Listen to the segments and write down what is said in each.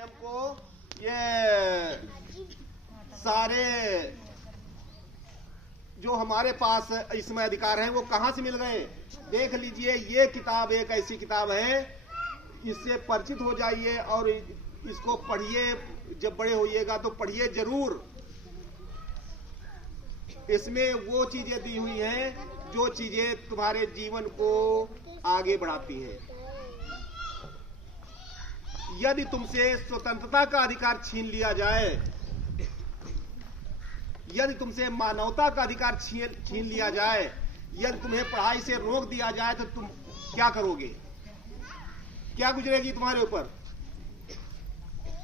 हमको ये सारे जो हमारे पास इसमें अधिकार हैं वो कहां से मिल गए? देख लीजिए, ये किताब एक ऐसी किताब है, इससे परिचित हो जाइए और इसको पढ़िए। जब बड़े होइएगा तो पढ़िए जरूर। इसमें वो चीजें दी हुई हैं जो चीजें तुम्हारे जीवन को आगे बढ़ाती हैं। यदि तुमसे स्वतंत्रता का अधिकार छीन लिया जाए, यदि तुमसे मानवता का अधिकार छीन लिया जाए, यदि तुम्हें पढ़ाई से रोक दिया जाए तो तुम क्या करोगे? क्या गुजरेगी तुम्हारे ऊपर?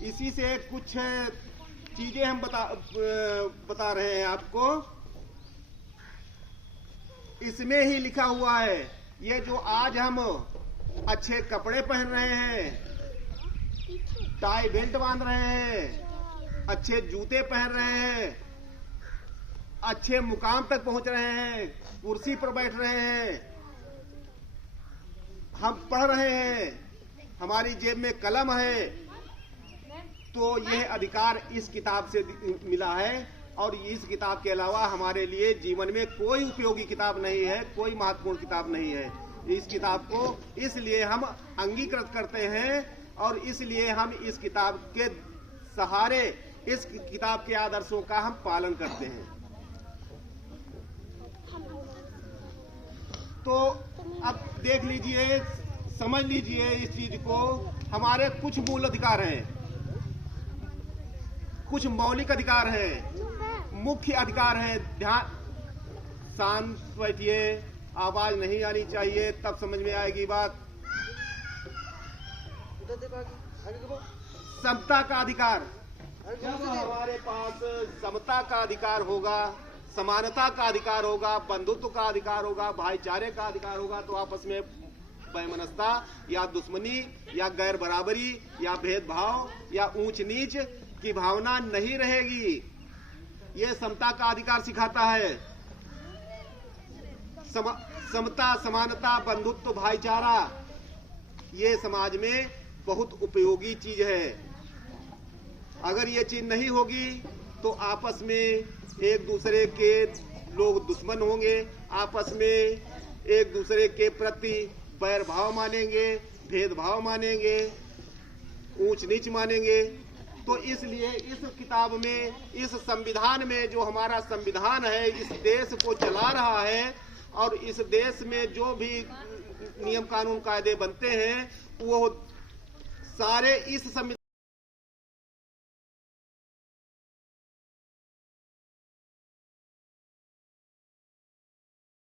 इसी से कुछ चीजें हम बता रहे हैं आपको। इसमें ही लिखा हुआ है, ये जो आज हम अच्छे कपड़े पहन रहे हैं, टाई बेल्ट बांध रहे हैं, अच्छे जूते पहन रहे हैं, अच्छे मुकाम तक पहुंच रहे हैं, कुर्सी पर बैठ रहे हैं, हम पढ़ रहे हैं, हमारी जेब में कलम है, तो यह अधिकार इस किताब से मिला है। और इस किताब के अलावा हमारे लिए जीवन में कोई उपयोगी किताब नहीं है, कोई महत्वपूर्ण किताब नहीं है। इस किताब को इसलिए हम अंगीकृत करते हैं और इसलिए हम इस किताब के सहारे, इस किताब के आदर्शों का हम पालन करते हैं। तो अब देख लीजिए, समझ लीजिए इस चीज को। हमारे कुछ मूल अधिकार हैं, कुछ मौलिक अधिकार हैं, मुख्य अधिकार हैं। ध्यान, शांत बैठिए, आवाज नहीं आनी चाहिए, तब समझ में आएगी बात। समता का अधिकार, जब हमारे पास समता का अधिकार होगा, समानता का अधिकार होगा, बंधुत्व का अधिकार होगा, भाईचारे का अधिकार होगा, तो आपस में वैमनस्यता या दुश्मनी या गैर बराबरी या भेदभाव या ऊंच नीच की भावना नहीं रहेगी। ये समता का अधिकार सिखाता है। समता, समानता, बंधुत्व, भाईचारा, ये समाज में बहुत उपयोगी चीज है। अगर ये चीज नहीं होगी तो आपस में एक दूसरे के लोग दुश्मन होंगे, आपस में एक दूसरे के प्रति बैर भाव मानेंगे, भेदभाव मानेंगे, ऊंच नीच मानेंगे। तो इसलिए इस किताब में, इस संविधान में, जो हमारा संविधान है, इस देश को चला रहा है और इस देश में जो भी नियम कानून कायदे बनते हैं वो सारे इस संविधान